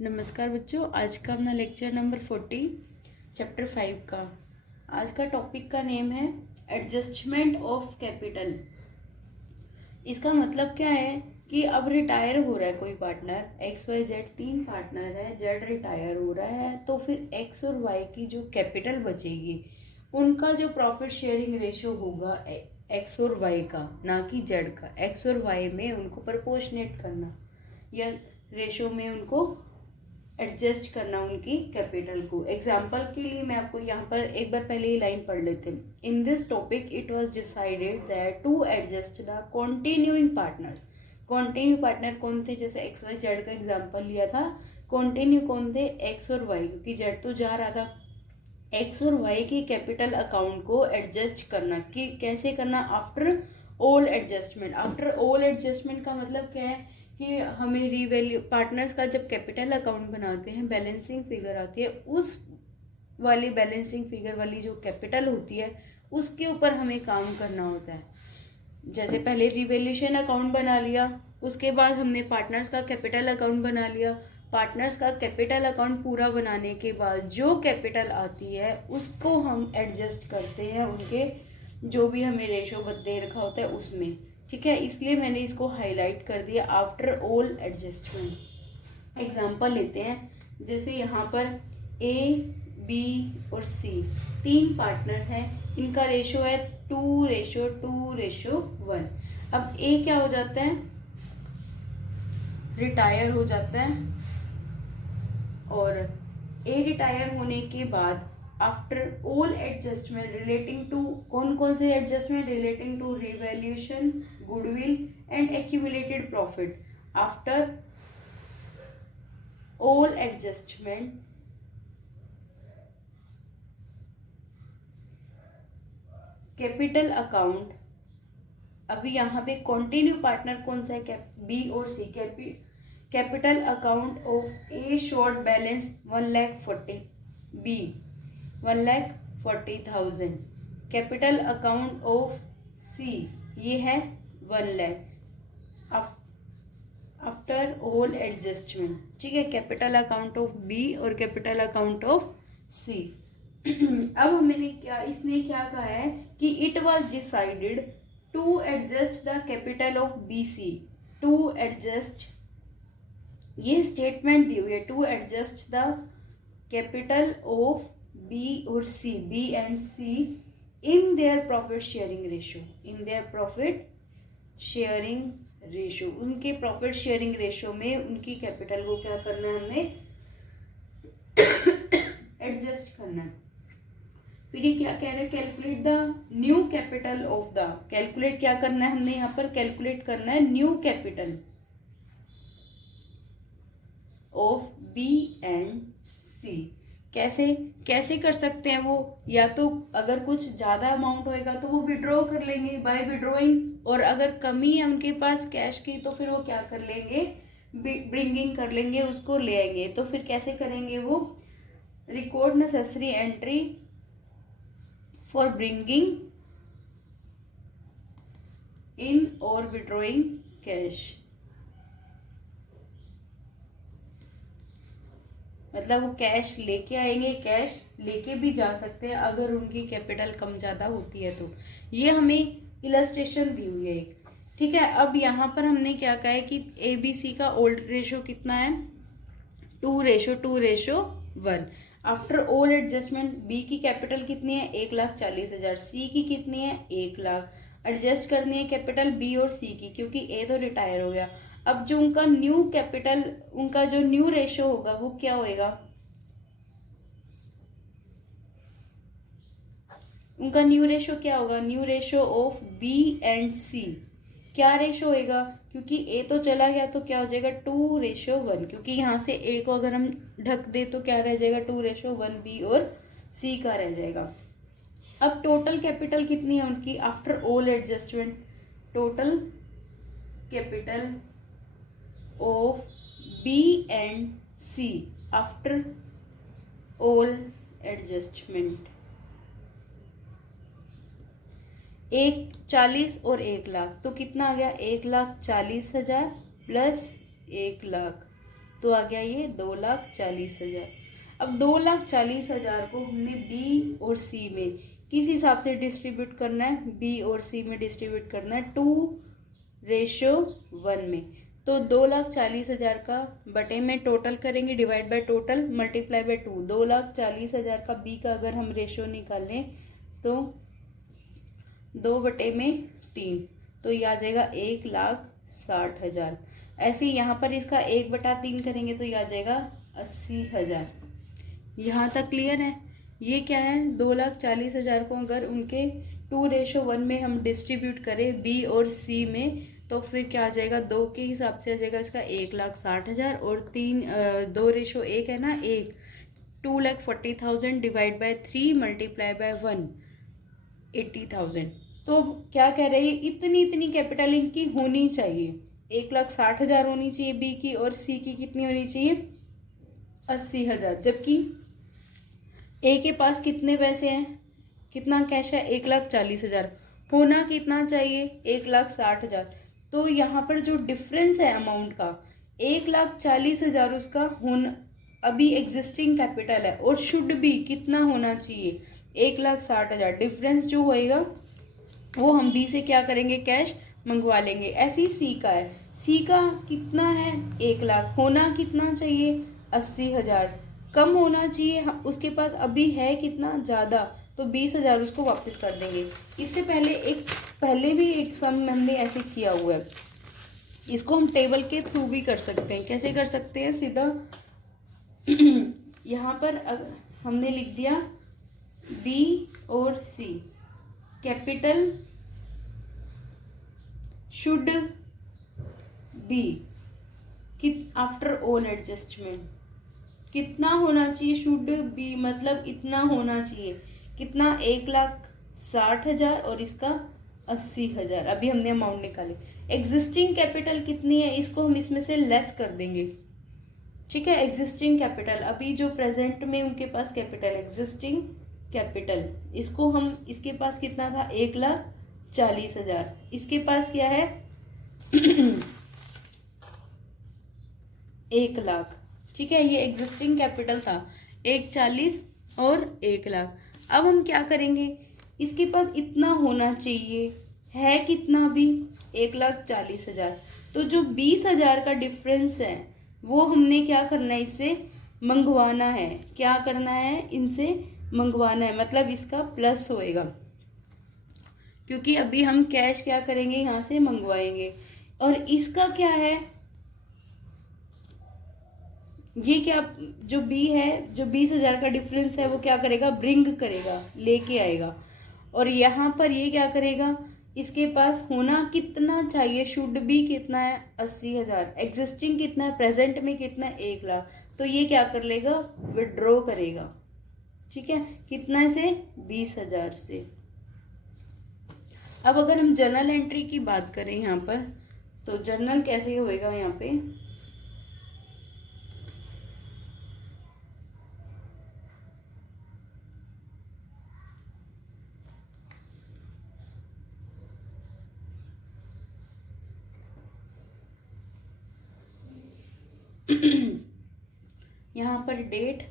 नमस्कार बच्चों, आज का अपना लेक्चर नंबर 40 चैप्टर 5 का। आज का टॉपिक का नेम है एडजस्टमेंट ऑफ कैपिटल। इसका मतलब क्या है कि अब रिटायर हो रहा है कोई partner, X Y Z 3 partner है, जेड रिटायर हो रहा है, तो फिर एक्स और वाई की जो कैपिटल बचेगी उनका जो प्रॉफिट शेयरिंग रेशियो होगा एक्स और वाई का, ना कि जेड का। एक्स और वाई में उनको प्रपोर्शनेट करना या रेशियो में उनको एडजस्ट करना उनकी कैपिटल को। एग्जाम्पल के लिए मैं आपको यहाँ पर एक बार पहले ही लाइन पढ़ लेते हैं। In this topic it was decided that to adjust the continuing partner. Continue partner कौन थे? जैसे एक्स वाई जेड का एग्जाम्पल लिया था। कॉन्टिन्यू कौन थे? एक्स और वाई, क्योंकि जेड तो जा रहा था। एक्स और वाई की कैपिटल अकाउंट को एडजस्ट करना कि कैसे करना? After all adjustment. After all adjustment का मतलब क्या है कि हमें रीवैल्यू पार्टनर्स का जब कैपिटल अकाउंट बनाते हैं, बैलेंसिंग फिगर आती है, उस वाली बैलेंसिंग फिगर वाली जो कैपिटल होती है उसके ऊपर हमें काम करना होता है। जैसे पहले रिवैल्यूएशन अकाउंट बना लिया, उसके बाद हमने पार्टनर्स का कैपिटल अकाउंट बना लिया। पार्टनर्स का कैपिटल अकाउंट पूरा बनाने के बाद जो कैपिटल आती है उसको हम एडजस्ट करते हैं उनके जो भी हमें रेशो दे रखा होता है उसमें। ठीक है, इसलिए मैंने इसको हाईलाइट कर दिया आफ्टर ऑल एडजस्टमेंट। एग्जाम्पल लेते हैं, जैसे यहाँ पर ए बी और सी 3 पार्टनर हैं, इनका रेशो है 2:2:1। अब ए क्या हो जाता है? रिटायर हो जाता है। और ए रिटायर होने के बाद after all adjustment relating to कौन कौन से adjustment? Relating to revaluation, goodwill and accumulated profit. After all adjustment capital account. अभी यहाँ पे कॉन्टिन्यू पार्टनर कौन सा है? बी और C. Capital account of A short balance 1,40,000, B 1,40,000। Capital account of C ये है 1,00,000 आफ्टर ऑल एडजस्टमेंट। ठीक है, कैपिटल अकाउंट ऑफ बी और कैपिटल अकाउंट ऑफ सी। अब हमने क्या, इसने क्या कहा है कि it was decided to adjust the capital of B C. To adjust, ये स्टेटमेंट दी हुई है, to adjust the capital of B और C, B and C in their profit sharing ratio. In their profit sharing ratio, उनके profit sharing ratio में उनकी capital को क्या करना है? हमने एडजस्ट करना है। फिर ये क्या कह रहे हैं? Calculate the new capital of the. Calculate क्या करना है हमने यहाँ पर? कैलकुलेट करना है new capital of B and C. कैसे कैसे कर सकते हैं वो? या तो अगर कुछ ज्यादा अमाउंट होएगा तो वो विड्रॉ कर लेंगे बाय विड्रॉइंग, और अगर कमी है उनके पास कैश की तो फिर वो क्या कर लेंगे? ब्रिंगिंग कर लेंगे, उसको ले आएंगे। तो फिर कैसे करेंगे वो? Record necessary entry for bringing in और विड्रॉइंग कैश। मतलब वो कैश लेके आएंगे, कैश लेके भी जा सकते हैं अगर उनकी कैपिटल कम ज्यादा होती है तो। ये हमें इलस्ट्रेशन दी हुई है एक। ठीक है, अब यहाँ पर हमने क्या कहा है कि ए बी सी का ओल्ड रेशो कितना है? 2:2:1। आफ्टर ऑल एडजस्टमेंट बी की कैपिटल कितनी है? 1,40,000। सी की कितनी है? 1,00,000। एडजस्ट करनी है कैपिटल बी और सी की, क्योंकि ए तो रिटायर हो गया। अब जो उनका न्यू कैपिटल, उनका जो न्यू रेशो होगा वो क्या होएगा? उनका न्यू रेशो क्या होगा? New ratio of B and C क्या रेशो होएगा? क्योंकि ए तो चला गया तो क्या हो जाएगा? 2:1, क्योंकि यहाँ से ए को अगर हम ढक दे तो क्या रह जाएगा? 2:1 बी और सी का रह जाएगा। अब टोटल कैपिटल कितनी है उनकी after all adjustment? Total capital of B and C after all adjustment 1,40,000 और 1,00,000, तो कितना आ गया? 1,40,000 प्लस 1,00,000 तो आ गया ये 2,40,000। अब 2,40,000 को हमने बी और सी में किस हिसाब से डिस्ट्रीब्यूट करना है, बी और सी में डिस्ट्रीब्यूट करना है 2:1 में। तो 2,40,000 का बटे में टोटल करेंगे, divide by total multiply by 2। 2,40,000 का बी का अगर हम रेशियो निकालें तो 2/3, तो ये आ जाएगा 1,60,000। ऐसे ही यहाँ पर इसका 1/3 करेंगे तो ये आ जाएगा 80,000। यहाँ तक क्लियर है। ये क्या है, 2,40,000 को अगर उनके 2:1 में हम डिस्ट्रीब्यूट करें बी और सी में, तो फिर क्या आ जाएगा, 2 के हिसाब से आ जाएगा इसका 1,60,000, और 2:1 है ना, 1, 2,40,000 डिवाइड बाय 3 मल्टीप्लाई बाय 1, 80,000। तो क्या कह रहे हैं, इतनी कैपिटल इनकी होनी चाहिए, 1,60,000 होनी चाहिए बी की, और सी की कितनी होनी चाहिए, 80,000। जबकि ए के पास कितने पैसे हैं, कितना कैश है, 1,40,000, होना कितना चाहिए, 1,60,000। तो यहाँ पर जो डिफरेंस है अमाउंट का, 1,40,000 उसका होना अभी एग्जिस्टिंग कैपिटल है, और शुड बी कितना होना चाहिए, 1,60,000। डिफरेंस जो होएगा वो हम बी से क्या करेंगे, कैश मंगवा लेंगे। ऐसे ही सी का है, सी का कितना है, 1,00,000, होना कितना चाहिए, 80,000, कम होना चाहिए, उसके पास अभी है कितना, ज्यादा, तो 20,000 उसको वापस कर देंगे। इससे पहले भी एक सम हमने ऐसे किया हुआ है, इसको हम टेबल के थ्रू भी कर सकते हैं। कैसे कर सकते हैं, सीधा यहाँ पर हमने लिख दिया बी और C, capital should be after all adjustment कितना होना चाहिए, शुड बी मतलब इतना होना चाहिए, कितना, 1,60,000 और इसका 80,000। अभी हमने अमाउंट निकाले। एग्जिस्टिंग कैपिटल कितनी है, इसको हम इसमें से लेस कर देंगे, ठीक है। एग्जिस्टिंग कैपिटल अभी जो प्रेजेंट में उनके पास कैपिटल, एग्जिस्टिंग कैपिटल, इसको हम, इसके पास कितना था, 1,40,000, इसके पास क्या है 1,00,000, ठीक है। ये एग्जिस्टिंग कैपिटल था 1,40,000 और 1,00,000। अब हम क्या करेंगे, इसके पास इतना होना चाहिए, है कितना भी, 1,40,000। तो जो 20,000 का डिफरेंस है वो हमने क्या करना है, इससे मंगवाना है। क्या करना है, इनसे मंगवाना है, मतलब इसका प्लस होएगा, क्योंकि अभी हम कैश क्या करेंगे, यहां से मंगवाएंगे। और इसका क्या है, ये क्या, जो बी है, जो 20,000 का डिफरेंस है वो क्या करेगा, ब्रिंग करेगा, लेके आएगा। और यहाँ पर ये क्या करेगा, इसके पास होना कितना चाहिए, शुड बी कितना है, 80,000, एग्जिस्टिंग कितना है, प्रेजेंट में कितना है, 1,00,000। तो ये क्या कर लेगा, विड्रॉ करेगा, ठीक है। कितना से, 20,000 से। अब अगर हम जर्नल एंट्री की बात करें यहाँ पर, तो जर्नल कैसे होएगा यहाँ पे, यहाँ पर डेट,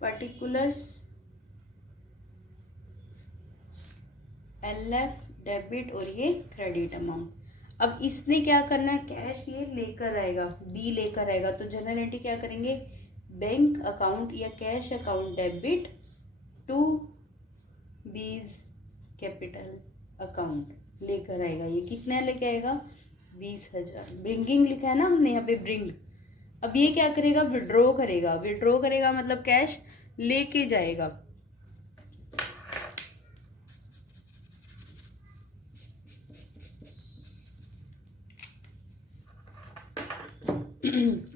पर्टिकुलर्स, LF डेबिट और ये क्रेडिट अमाउंट। अब इसने क्या करना है, कैश ये लेकर आएगा, बी लेकर आएगा, तो जनरल एंट्री क्या करेंगे, बैंक अकाउंट या cash account debit to B's capital account लेकर आएगा। ये कितना लेके आएगा, 20,000। ब्रिंगिंग लिखा है ना हमने यहाँ पे, ब्रिंग। अब ये क्या करेगा, विड्रॉ करेगा। विड्रॉ करेगा मतलब कैश लेके जाएगा।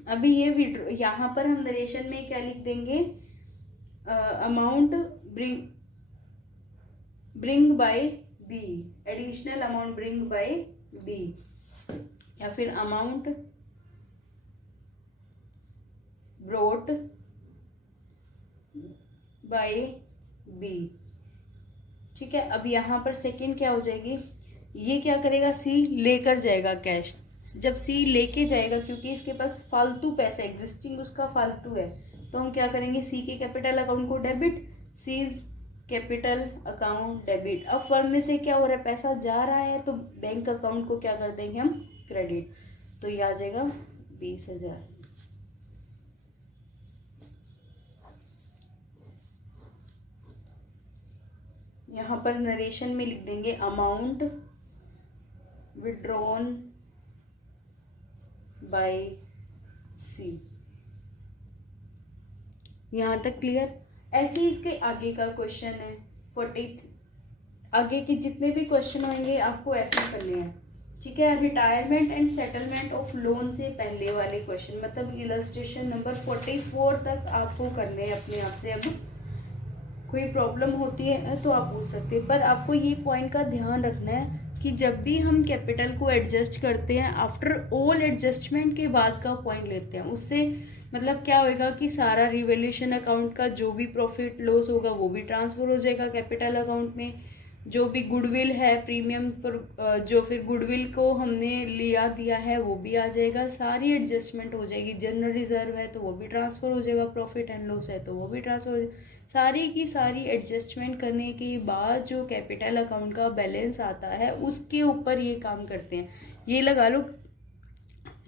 अभी ये विड्रॉ, यहाँ पर हम नरेशन में क्या लिख देंगे, amount bring by B, additional amount bring by B, या फिर अमाउंट ब्रोट बाय बी, ठीक है। अब यहाँ पर सेकंड क्या हो जाएगी, ये क्या करेगा, सी लेकर जाएगा कैश, जब सी लेके जाएगा, क्योंकि इसके पास फालतू पैसा एग्जिस्टिंग उसका फालतू है, तो हम क्या करेंगे, सी के कैपिटल अकाउंट को debit, seize capital account debit. अब फर्म में से क्या हो रहा है, पैसा जा रहा है, तो बैंक अकाउंट को क्या कर देंगे हम, क्रेडिट। तो ये आ जाएगा 20,000। यहाँ पर नरेशन में लिख देंगे अमाउंट विड्रॉन बाय सी। यहाँ तक क्लियर। ऐसे ही इसके आगे का क्वेश्चन है 40, आगे के जितने भी क्वेश्चन होंगे आपको ऐसे करने हैं, ठीक है। Retirement and settlement of loan से पहले वाले क्वेश्चन, मतलब इलस्ट्रेशन नंबर 44 तक आपको करने हैं अपने आप से। अब कोई प्रॉब्लम होती है तो आप पूछ सकते हैं, पर आपको ये पॉइंट का ध्यान रखना है कि जब भी हम कैपिटल को एडजस्ट करते हैं, आफ्टर ऑल एडजस्टमेंट के बाद का पॉइंट लेते हैं। उससे मतलब क्या होएगा कि सारा रिवैल्यूएशन अकाउंट का जो भी प्रॉफिट लॉस होगा वो भी ट्रांसफर हो जाएगा कैपिटल अकाउंट में। जो भी गुडविल है प्रीमियम पर, जो फिर गुडविल को हमने लिया दिया है वो भी आ जाएगा, सारी एडजस्टमेंट हो जाएगी। जनरल रिजर्व है तो वो भी ट्रांसफर हो जाएगा, प्रॉफिट एंड लॉस है तो वो भी ट्रांसफर हो जाएगा। सारी की सारी एडजस्टमेंट करने के बाद जो कैपिटल अकाउंट का बैलेंस आता है उसके ऊपर ये काम करते हैं। ये लगा लो,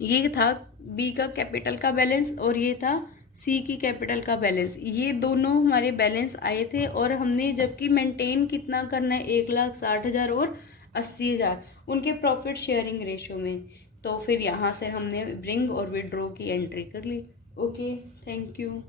ये था बी का कैपिटल का बैलेंस और ये था सी की कैपिटल का बैलेंस। ये दोनों हमारे बैलेंस आए थे और हमने जबकि मेंटेन कितना करना है, 1,60,000 और 80,000 उनके प्रॉफिट शेयरिंग रेशो में। तो फिर यहाँ से हमने ब्रिंग और विड्रॉ की एंट्री कर ली। Okay, thank you.